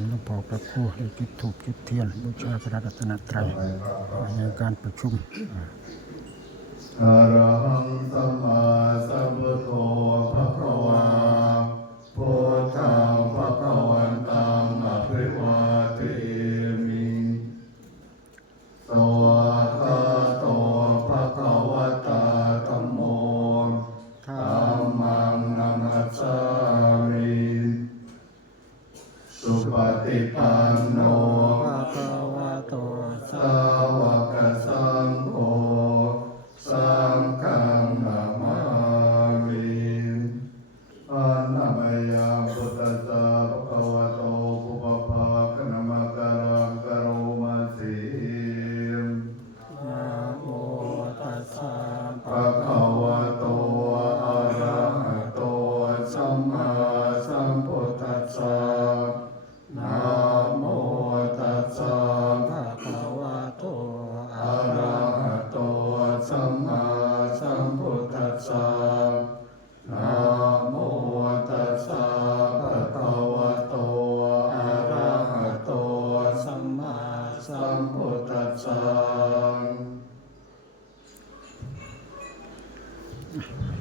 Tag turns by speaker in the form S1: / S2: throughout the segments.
S1: นหลวงพ่อพระครูได้จุดธูปจุดเทียนบูชาพระรัตนตรัยในการประชุมอ
S2: รหังสัมมาสัมพุทโธภะคะวาพุทธังภะคะวันตังอภิวาเทมิสวากขาโตภะคะวตาธัมโมธัมมังนัมัสสา ปฏิ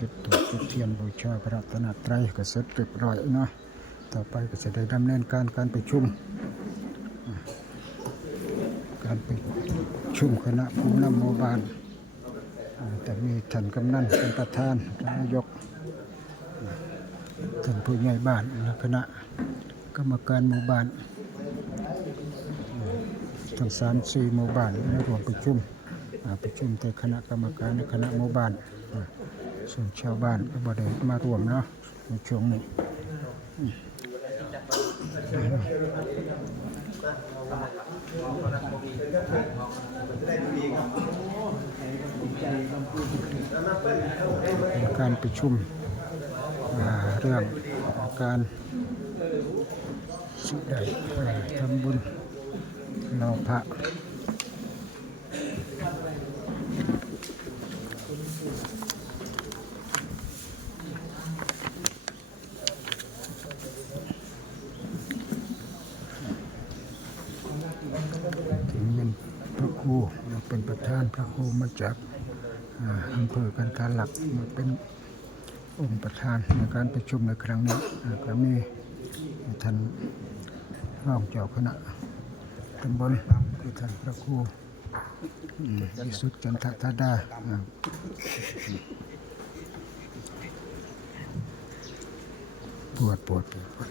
S1: จุดธูปจุดเทียนบูชาพระรัตนตรัยก็เสร็จเรียบร้อยเนาะต่อไปก็จะได้ดำเนินการการประชุม การประชุมคณะผู้นำหมู่บ้านแต่มีท่านกำนันเป็นประธานนายกท่านผู้ใหญ่บ้านและคณะกรรมการหมู่บ้านอ่าทั้งสามสี่หมู่บ้านมารวมประชุมประชุมแต่คณะกรรมการและคณะหมู่บ้าน ส่วนชาวบ้านก็บ่ได้มารวมเนาะในช่วงนี้การประชุมเรื่องการสุดใดทำบุญเราพระ ถึงเป็นพระครูเป็นประธานพระครู มาจากอำเภอกันทาหลักมาเป็นองค์ประธานในการประชุมในครั้งนี้ก็มีท่านรองเจ้าคณะตำบลคือท่านพระครูวิสุทธิจันทธาดาอ่าปวดปวดปวดปวด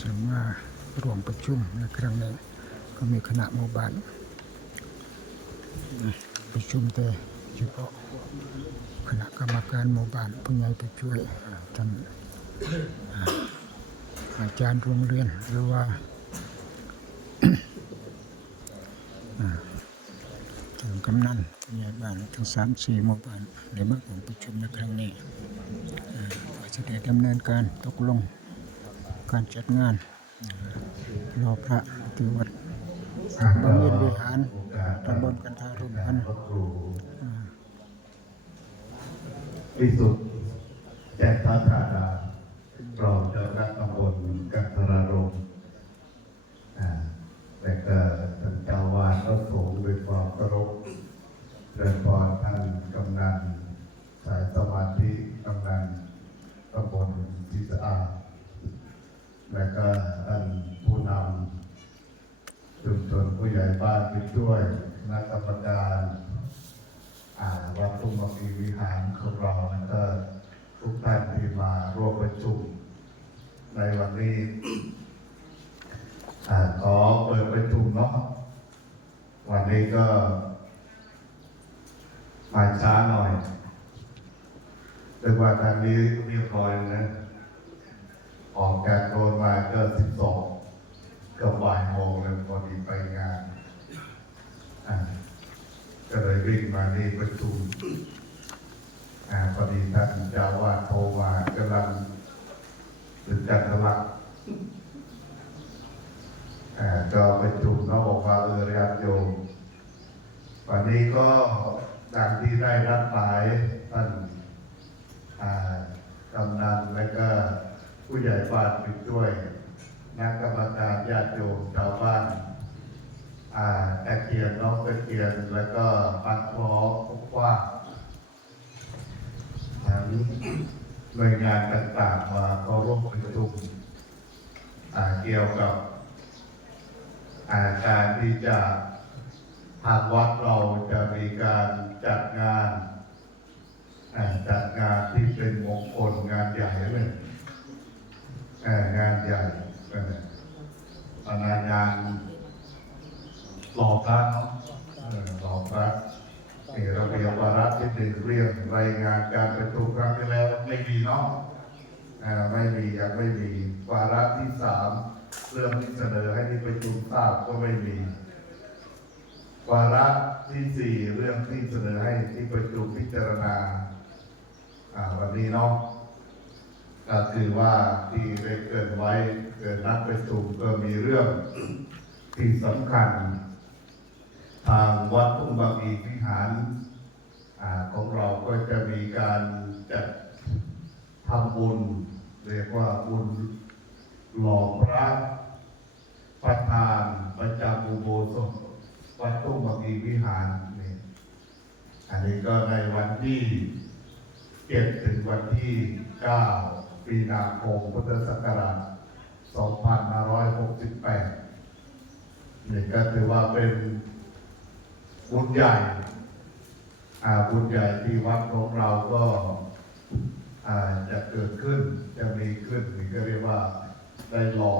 S1: ส่วนว่า รวมประชุมในครั้งนี้ก็มีคณะหมู่บ้านประชุมแต่เฉพาะคณะกรรมการหมู่บ้านผู้ใหญ่ไปช่วยท่านอาจารย์โรงเรียนหรือว่าอ่าท่านกำนันผู้ใหญ่บ้านทั้งสามสี่หมู่บ้านในเมื่อผมประชุมในครั้งนี้อาก็จะได้ดำเนินการตกลงการจัดงาน รอพระที่วัดบางเวียนวิหารตำบลกันทารมพัน
S2: พิสุทธิ์แจ้งทาธาดารองเจ้าคณะตำบลกันทรารมอ่าและก็ท่านเจ้าวาดพระสงด้วยความเคารพเรียนพรท่านกำนันสายสมาธิกำนันตำบลทิสะอาดและก็ท่านผู้นำชุมชนผู้ใหญ่บ้านไปด้วยคณะกรรมการวัดตุ้มมีวิหารของเราแล้วก็ทุกท่านที่มาร่วมประชุม ในวันนี้ขอเปิดประชุมเนาะวันนี้ก็มาช้าหน่อยแต่ว่าทางนี้เรียบร้อยนะ ออกจากโดนมาก็สิบสอง ก็บ่ายโมงเลยพอดีไปงานก็เลยวิ่งมานี่ประชุมอพอดีท่านเจ้าวาดโทรมากำลังถึงจันทลักษ์ก็ประชุมเขาบอกว่าเออญาติโยมวันนี้ก็ดังที่ได้รับหมายท่านกำนันและก็ผู้ใหญ่บ้านไปช่วย นักกรรมการญาติโยมชาวบ้านอ่าตะเกียนน้องตะเกียนแล้วก็ปันคล้อคุกว้างทั้งหน่วยงานต่างๆมาเข้าร่วมประชุมเกี่ยวกับาการที่จะทางวัดเราจะมีการจัดงานจัดงานที่เป็นมงคลงานใหญ่เลยเอ่องานใหญ่เอออันนั้นงาน หลอกพระเนาะเออหลอกพระนี่ระเบียบวาระที่หนึ่งเรียงรายงานการประชุมครั้งที่แล้วไม่มีเนาะอ่าไม่มียังไม่มีวาระที่สามเรื่องที่เสนอให้ที่ประชุม ทราบก็ไม่มี วาระที่สี่เรื่องที่เสนอให้ที่ประชุมพิจารณาวันนี้เนาะก็คือว่าที่ได้เกิดไว้เกิดนัดประชุมก็มีเรื่องที่สำคัญ ทางวัดทุ่งบางอีวิหารอของเราก็จะมีการจัดทำบุญ เรียกว่าบุญหล่อพระ ประธานประจำอุโบสถวัดทุ่งบางีวิหารนี่อันนี้ก็ในวันที่เจ็ดถึงวันที่เก้าปีนาคมพุทธศักราช2568นี่ก็ถือว่าเป็นบุญใหญ่อ่าบุญใหญ่ที่วัดของเราก็อ่าจะเกิดขึ้นจะมีขึ้นนี่ก็เรียกว่าได้หล่อ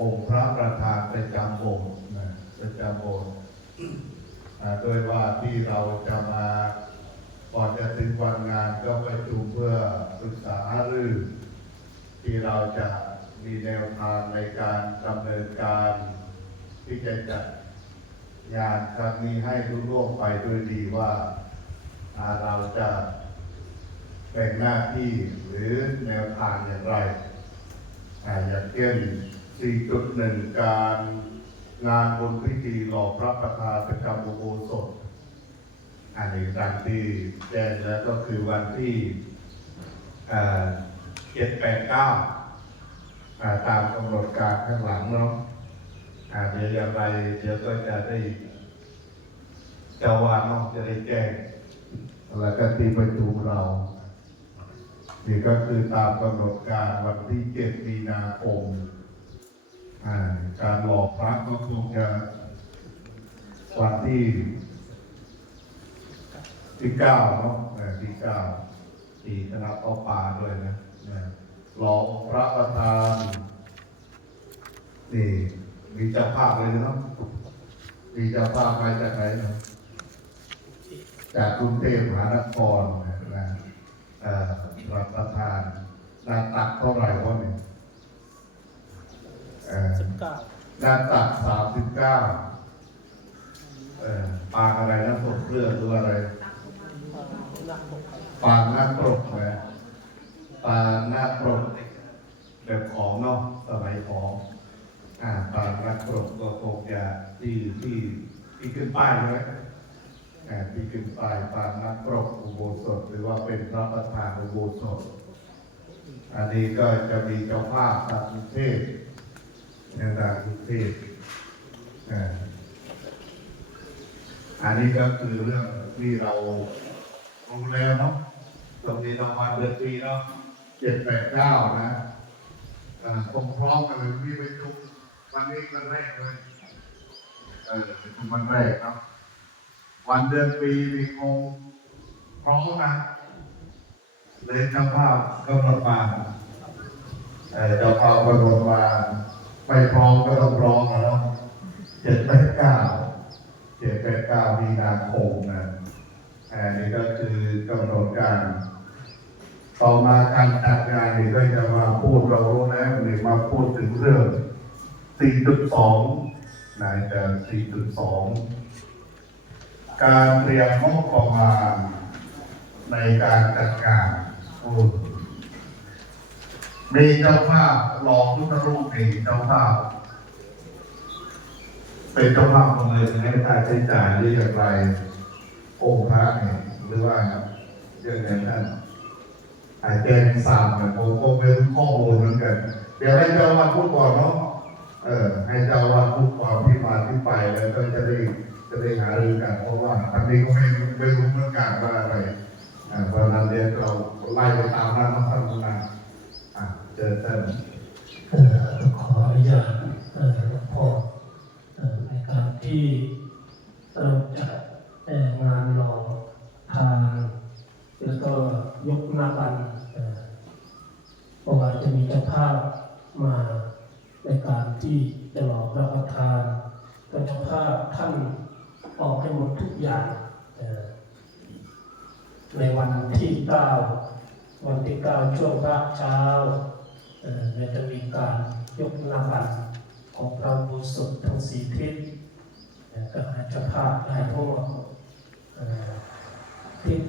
S2: องค์พระประธานประจำโบสถ์นะประจำโบสถ์อ่าโดยว่าที่เราจะมาก่อนจะถึงวันงานก็ประชุมเพื่อปรึกษาหารือที่เราจะมีแนวทางในการดำเนินการที่จะจัดงานครั้งนี้ให้รุ่ร่วงไปด้วยดีว่าเราจะแบ่งหน้าที่หรือแนวทางอย่างไรอ่าอย่างเช่น 4.1 การงานบนพิธีหล่อพระประธานประจำอุโบสถ อันนี้ดังที่แจ้งแล้วก็คือวันที่เจ็ดแปดเก้าตามกำหนดการข้างหลังเนาะอ่าเดี๋ยวย่างไรเดี๋ยวก็จะได้เจ้าวาดเนาะจะได้แจ้งแล้วก็ตีประชุมเรานี่ก็คือตามกำหนดการวันที่เจ็ดมีนาคม การหลอกพระก็คงจะวันที่ที่เก้าเนาะที่เก้าที่คณะเอป่าด้วยนะนะรอองค์พระประธานนี่มีเจ้าภาพเลยเนาะมีเจ้าภาพมาจากไหนนะจากกรุงเทพมหานครนะประทานหน้าตักเท่าไหร่วะเนี่ย
S3: สิบเก้า
S2: หน้าตักสามสิบเก้าเอ่อปางอะไรนะสดเลือดหรืออะไร
S3: หนักหก
S2: ปางนักปรกนะปางนักปรกแบบของเนาะสมัยของอ่าปางนักปรกก็คงจะที่ที่ที่ขึ้นป้ายใช่ไหมอ่าที่ขึ้นป้ายปางนักปรกอุโบสถ หรือว่าเป็นพระประธานอุโบสถ อันนี้ก็จะมีเจ้าภาพทางกรุง เทนทากรุงเทพอ่าอันนี้ก็คือเรื่องที่เรารู้แล้วเนาะตรงนี้เรามาเดือนปีเนาะเจ็ดแปดเก้านะคงพร้อมกันเลยมีไปทุกวันนี้วันแรกเลยเออเป็นวันแรกเนาะวันเดือนปีมีคงพร้อมนะเลยเจ้าภาพก็รถมาเออเจ้าภาพก็รถมา ไม่พร้อมก็ต้องร้อมอะเนาะเจ็ดแปดเก้าเจ็ดแปดเก้ามีนาคมนะอันนี้ก็คือกำหนดการต่อมาการจัดงานนี่ก็จะมาพูดเรารู้แล้วนี่มาพูดถึงเรื่อง 4.2นายจะ4.2 การเตรียมงบประมาณในการจัดการพูด มีเจ้าภาพรองพุทธรูปเองเจ้าภาพ เป็นเจ้าภาพหมดเลยในค่าใช้จ่ายหรืออย่างไรองค์พระเนี่ยหรือว่าเรื่องอย่างนั้นอาจเจอในสามเนี่ยผมก็ไม่รู้ข้อมูลเหมือนกัน เดี๋ยวให้เจ้าวันพูดก่อนเนาะเออให้เจ้าวันพูดก่อนที่มาที่ไปแล้วก็จะได้จะได้หารือกัน เพราะว่าทางนี้ก็ไม่ไม่รู้เหมือนกันว่าอะไรอ่าเพราะนั้นเดี๋ยวเราไล่ไปตามนั้น
S3: มาในการที่จะหลอพระประธานก็เจ้าภาพท่านออกให้หมดทุกอย่าง ในวันที่เก้าวันที่เก้าช่วงพระเช้าจะมีการยกนาบัตรของพระบูสดทั้งสี่ทิศก็อาจจะภาพได้ทั้งหมดเอ่อทิศ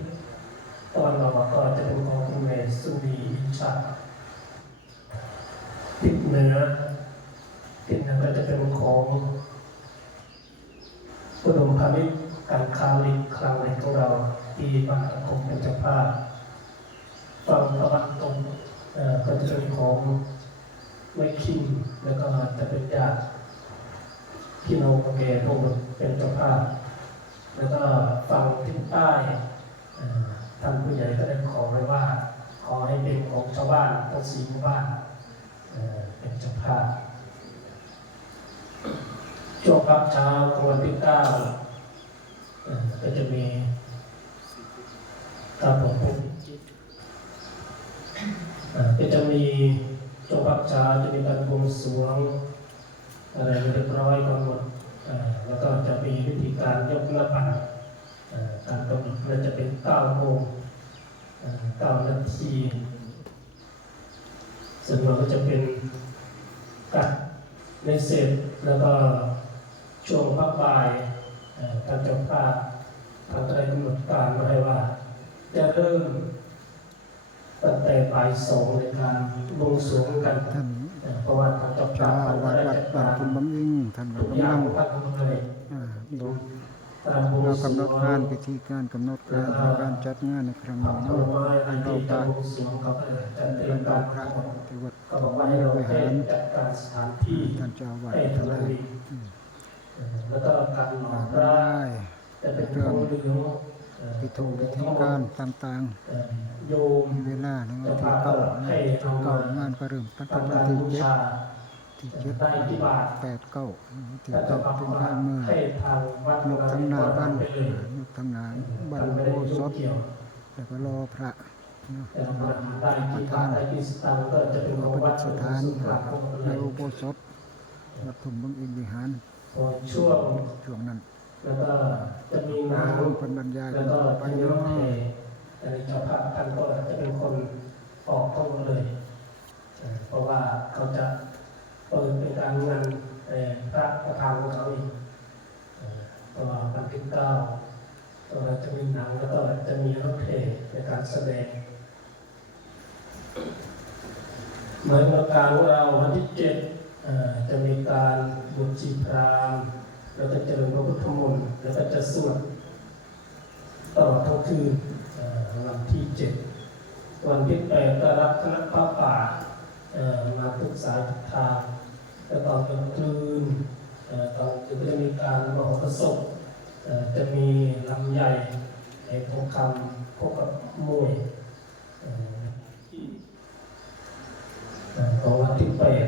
S3: ตอนเราก็จะเป็นของคุณเมสุนีอิชัด ทิศเหนือทิศเหนือก็จะเป็นของอุดมพาณิชย์การคาลิกคลังในของเราที่บ้านตะคงเป็นเจ้าภาพฝั่งตะวันตกเอ่อก็จะเป็นของไม่คิงแล้วก็จะเป็นญาติพี่น้องของแกทั้งหมดเป็นเจ้าภาพ แล้วก็ฝั่งทิศใต้ท่านผู้ใหญ่ก็ได้ขอไว้ว่า ขอให้เป็นของชาวบ้านทั้งสี่หมู่บ้าน เจ้าภาพช่วงพักเช้าของวันที่เก้าก็จะมีการผมผมเอ่อก็จะมีช่วงพักเช้าจะมีการบวงสรวงอะไรเรียบร้อยกันหมดแล้วก็จะมีวิธีการยกหน้าบัตรเอ่อการกำหนดน่าจะเป็นเก้าโมงเก้านาทีส่วนมากก็จะเป็น ในเสร็จแล้วก็ช่วงพักบ่ายเอ่อทางเจ้าภาพทางได้กำหนดการมาให้ว่า จะเริ่มตั้งแต่บ่ายสองในการลงสรวงกัน
S1: ท่าน
S3: เอ่อเพราะว่าทางเจ้าภา
S1: เจ้า
S3: พ
S1: อา
S3: เขา
S1: วาส
S3: ได้
S1: วัด
S3: จัด
S1: บ้ากา
S3: นร
S1: คุณบำอิงท่านก็
S3: ทุกอกำย่า
S1: ลั
S3: ง
S1: ง
S3: ของท่านทั้งเลย
S1: อ่าดู
S3: ตามวง
S1: เรา
S3: รว
S1: กำหนด
S3: ง
S1: การพิธีการกำหนดการการจัดงานในครั้งนี้
S3: กผ
S1: เนาะ
S3: ลไม้อัน
S1: เรา
S3: ที่
S1: ก็
S3: จะวงสรวงเขาก็จะเตรีย
S1: เป็
S3: ม
S1: น
S3: กา
S1: ร
S3: ร
S1: พระที่วัด
S3: ก็บอกว่าให้เรา
S1: วิ
S3: หา
S1: ร
S3: จัดการสถานที่า
S1: นเจ้าวาส
S3: ให้
S1: ท่านได้
S3: แล้วก็การหล่อ
S1: ได้
S3: จะเป็นของเหลืองเอ่อ
S1: พิธีพิธีการต่าง
S3: เอ่อโยม
S1: ๆมีเวลาในวันที่เก้านะเก้างานก็เริ่มตั้งแต่วัน
S3: การ
S1: ที่เจ็ด
S3: ชา
S1: ที่เจ็ด
S3: ได้ที่บาท
S1: แปดเก้าที่
S3: ถ้าจะ
S1: เก้า
S3: มา
S1: เป็น
S3: พ
S1: ทางมือ
S3: ให้ทางวัด
S1: ยกทั้งหน้าบ้าน
S3: ไปเลย
S1: ยกทั้งหน้าบ้าน
S3: ท่านไม่
S1: โบ
S3: ได้
S1: ส
S3: ยุ่ง
S1: ถ
S3: เกี่ยว
S1: แล้วก็รอพระเนาะ
S3: แต่เราได้ที่บาทได้ที่สตางค์ก็จะเป็นของ
S1: ประ
S3: วั
S1: ดิ
S3: ด
S1: ษฐาน
S3: สุขลาภของ
S1: ใน
S3: เรา
S1: อุโบสถวัดถุมบังอินวิหาร
S3: พอช่วง
S1: ช่วงนั้น
S3: แล้วก็จะมีน้
S1: น้ำเป็นบรรยายำกั
S3: แล้ว
S1: น
S3: ก็
S1: ต่อไป
S3: มี
S1: เนาะ
S3: น้ำเทแต่เจ้าภาพท่านก็จะเป็นคนออกท่องเลยเอ่อเพราะว่าเขาจะเปิดเป็นการงานเอ่อ พระประธานของเขาอีกเอ่อเพราะว่าวันที่เก้าเราจะมีหนังแล้วก็จะมีรถเทในการแสดงเหมือนกับการของเราวันที่เจ็ดจะมีการบวชชีพรามแล้วก็เจริญพระพุทธมนต์แล้วก็จะสวดตลอดทั้งคืนวันที่เจ็ดวันที่แปดก็รับคณะพระป่ามาทุกสายทุกทางแล้วตอนกลางคืนเอ่อตอนจะได้มี การมหรสพจะมีลำใหญ่ไอ้ทองคำพบกับมวยของวันที่แปด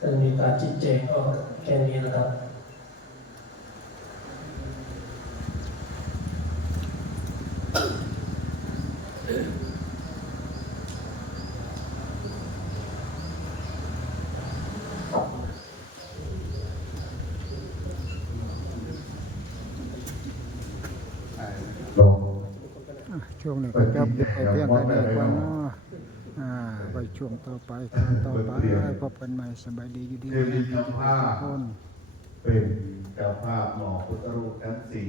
S3: จะมีการชี้แจงก็แค่นี้นะครับ
S1: ช่วงนี้ก็จบไปเพียงแค่นี้ก่อนเนาะอ่าไปช่วงต่อไปตอนต่อไปพบกันใหม่สบายดีอยู่ดี
S2: เทวีเจ้าภาพ
S1: ทุกคน
S2: เป็นเจ้าภาพหมอพุทธรูปทั้งสี่